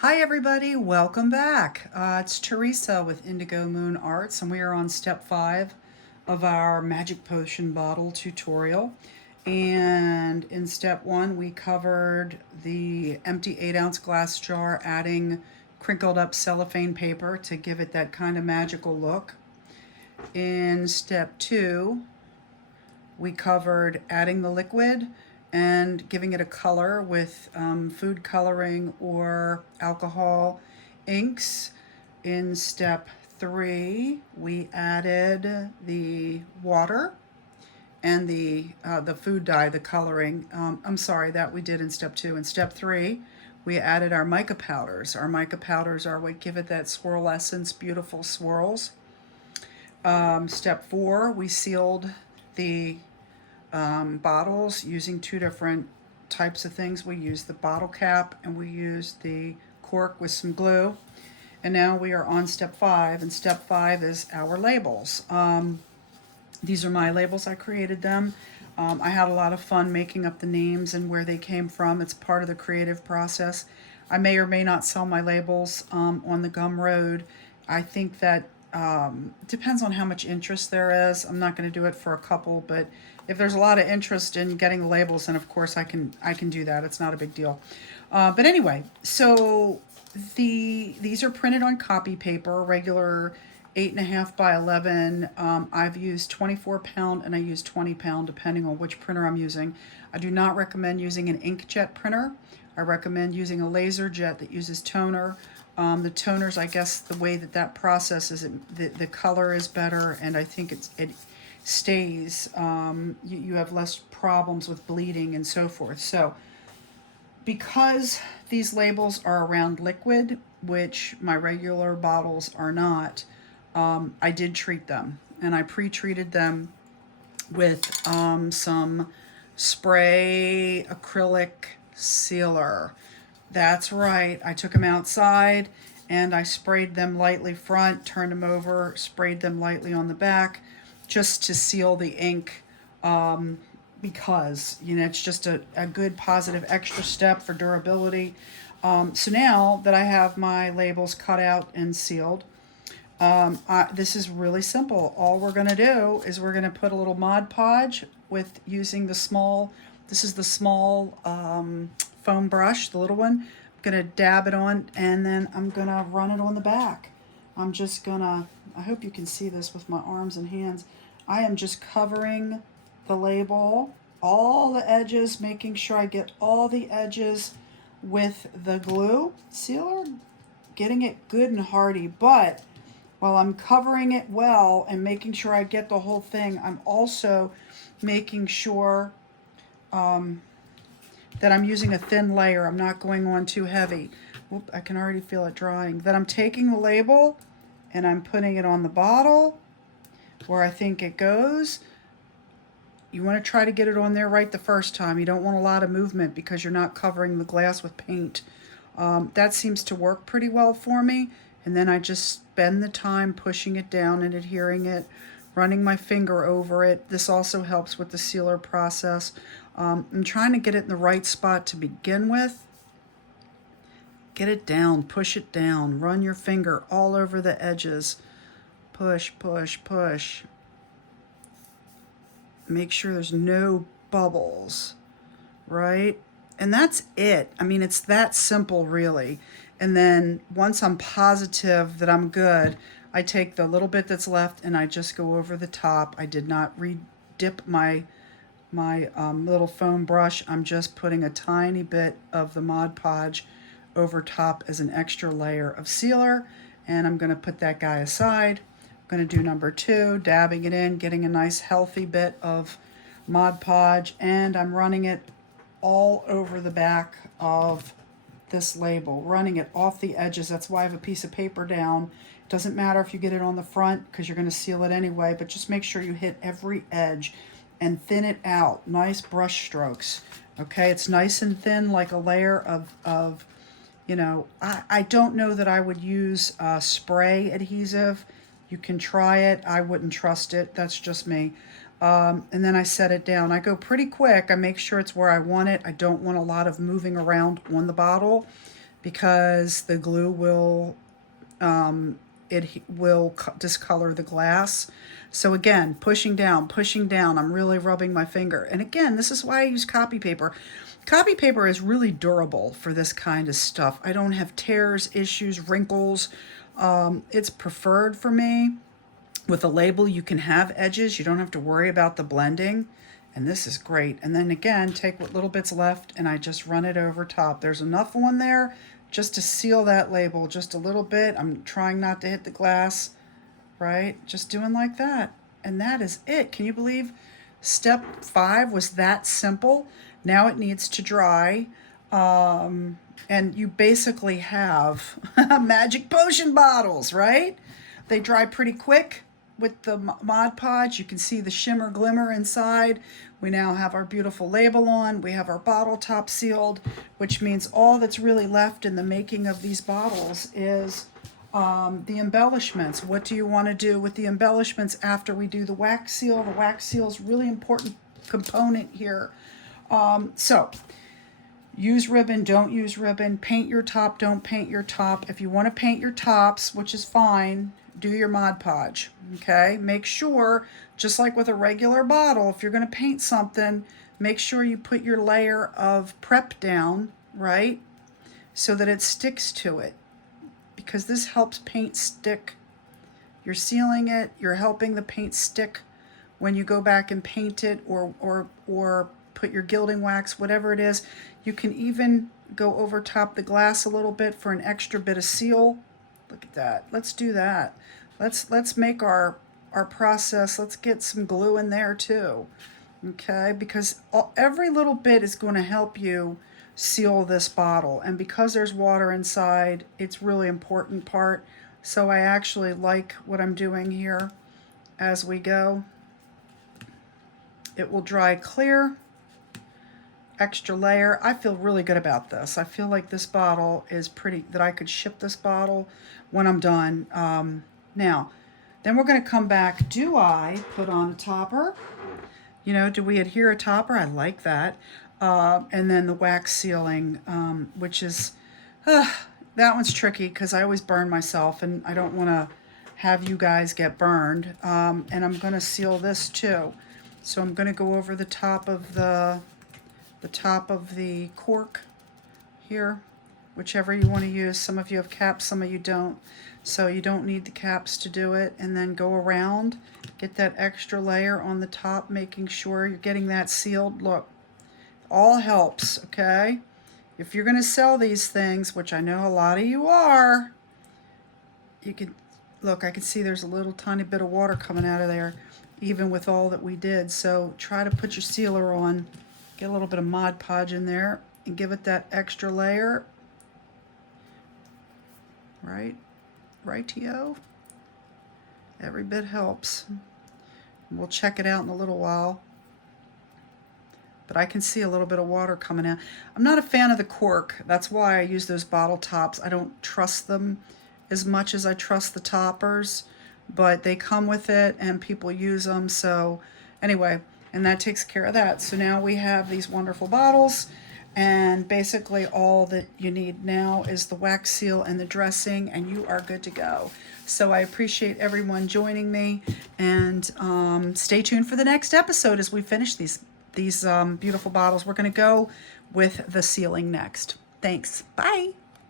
Hi everybody, welcome back. It's Teresa with Indigo Moon Arts, and we are on step 5 of our magic potion bottle tutorial. And in step 1 we covered the empty 8-ounce glass jar, adding crinkled up cellophane paper to give it that kind of magical look. In step 2 we covered adding the liquid and giving it a color with food coloring or alcohol inks. In step 3, we added the water and the food dye, the coloring. I'm sorry, that we did in step 2. In step 3, we added our mica powders. Our mica powders are what give it that swirl essence, beautiful swirls. Step 4, we sealed the bottles using two different types of things. We used the bottle cap and we used the cork with some glue. And now we are on step 5, and step 5 is our labels. These are my labels. I created them. I had a lot of fun making up the names and where they came from. It's part of the creative process. I may or may not sell my labels on the Gumroad. I think that depends on how much interest there is. I'm not going to do it for a couple, but if there's a lot of interest in getting the labels, then of course I can do that. It's not a big deal. But anyway, so these are printed on copy paper, regular 8.5 by 11. I've used 24-pound and I use 20-pound depending on which printer I'm using. I do not recommend using an inkjet printer. I recommend using a laser jet that uses toner. The toners, I guess the way that process is, the color is better, and I think it stays. You have less problems with bleeding and so forth. So because these labels are around liquid, which my regular bottles are not, I did treat them, and I pre-treated them with some spray acrylic sealer. That's right, I took them outside and I sprayed them lightly front, turned them over, sprayed them lightly on the back, just to seal the ink, because it's just a good positive extra step for durability. So now that I have my labels cut out and sealed, this is really simple. All we're going to do is we're going to put a little Mod Podge with using the small, this is the small foam brush, the little one. I'm going to dab it on, and then I'm going to run it on the back. I'm just going to, I hope you can see this with my arms and hands. I am just covering the label, all the edges, making sure I get all the edges with the glue sealer, getting it good and hardy. But while I'm covering it well and making sure I get the whole thing, I'm also making sure that I'm using a thin layer. I'm not going on too heavy. Whoop, I can already feel it drying. That I'm taking the label and I'm putting it on the bottle where I think it goes. You want to try to get it on there right the first time. You don't want a lot of movement because you're not covering the glass with paint. That seems to work pretty well for me. And then I just spend the time pushing it down and adhering it, running my finger over it. This also helps with the sealer process. I'm trying to get it in the right spot to begin with. Get it down, push it down, run your finger all over the edges. Push, push, push. Make sure there's no bubbles, right? And that's it. I mean, it's that simple, really. And then once I'm positive that I'm good, I take the little bit that's left and I just go over the top. I did not re-dip my little foam brush. I'm just putting a tiny bit of the Mod Podge over top as an extra layer of sealer, and I'm going to put that guy aside. I'm going to do number 2, dabbing it in, getting a nice healthy bit of Mod Podge, and I'm running it all over the back of this label, running it off the edges. That's why I have a piece of paper down. It doesn't matter if you get it on the front because you're going to seal it anyway, but just make sure you hit every edge and thin it out. Nice brush strokes. Okay, it's nice and thin, like a layer of I don't know that I would use spray adhesive. You can try it. I wouldn't trust it. That's just me. And then I set it down. I go pretty quick. I make sure it's where I want it. I don't want a lot of moving around on the bottle because the glue will discolor the glass. So again, pushing down, I'm really rubbing my finger. And again, this is why I use copy paper. Copy paper is really durable for this kind of stuff. I don't have tears, issues, wrinkles. It's preferred for me. With a label, you can have edges. You don't have to worry about the blending. And this is great. And then again, take what little bit's left and I just run it over top. There's enough on there just to seal that label, just a little bit. I'm trying not to hit the glass, right? Just doing like that. And that is it. Can you believe step 5 was that simple? Now it needs to dry. And you basically have magic potion bottles, right? They dry pretty quick with the Mod Podge. You can see the shimmer glimmer inside. We now have our beautiful label on. We have our bottle top sealed, which means all that's really left in the making of these bottles is the embellishments. What do you want to do with the embellishments after we do the wax seal? The wax seal is a really important component here. So use ribbon, don't use ribbon, paint your top, don't paint your top. If you want to paint your tops, which is fine, do your Mod Podge, okay? Make sure, just like with a regular bottle, if you're going to paint something, make sure you put your layer of prep down, right? So that it sticks to it, because this helps paint stick. You're sealing it, you're helping the paint stick when you go back and paint it or put your gilding wax, whatever it is. You can even go over top the glass a little bit for an extra bit of seal. Look at that. Let's do that. Let's make our process. Let's get some glue in there too. Okay, because every little bit is going to help you seal this bottle. And because there's water inside, it's really important part. So I actually like what I'm doing here as we go. It will dry clear. Extra layer. I feel really good about this. I feel like this bottle is pretty, that I could ship this bottle when I'm done. Now, then we're going to come back. Do I put on a topper? You know, do we adhere a topper? I like that. And then the wax sealing, which is, that one's tricky because I always burn myself and I don't want to have you guys get burned. And I'm going to seal this too. So I'm going to go over the top of the cork here, whichever you want to use. Some of you have caps, some of you don't. So you don't need the caps to do it. And then go around, get that extra layer on the top, making sure you're getting that sealed. Look, all helps, okay? If you're going to sell these things, which I know a lot of you are, you can, look, I can see there's a little tiny bit of water coming out of there, even with all that we did. So try to put your sealer on. Get a little bit of Mod Podge in there and give it that extra layer. Right? Rightio. Every bit helps. We'll check it out in a little while. But I can see a little bit of water coming out. I'm not a fan of the cork. That's why I use those bottle tops. I don't trust them as much as I trust the toppers. But they come with it and people use them. So anyway, and that takes care of that. So now we have these wonderful bottles, and basically all that you need now is the wax seal and the dressing, and you are good to go. So I appreciate everyone joining me, and stay tuned for the next episode as we finish these beautiful bottles. We're going to go with the sealing next. Thanks. Bye.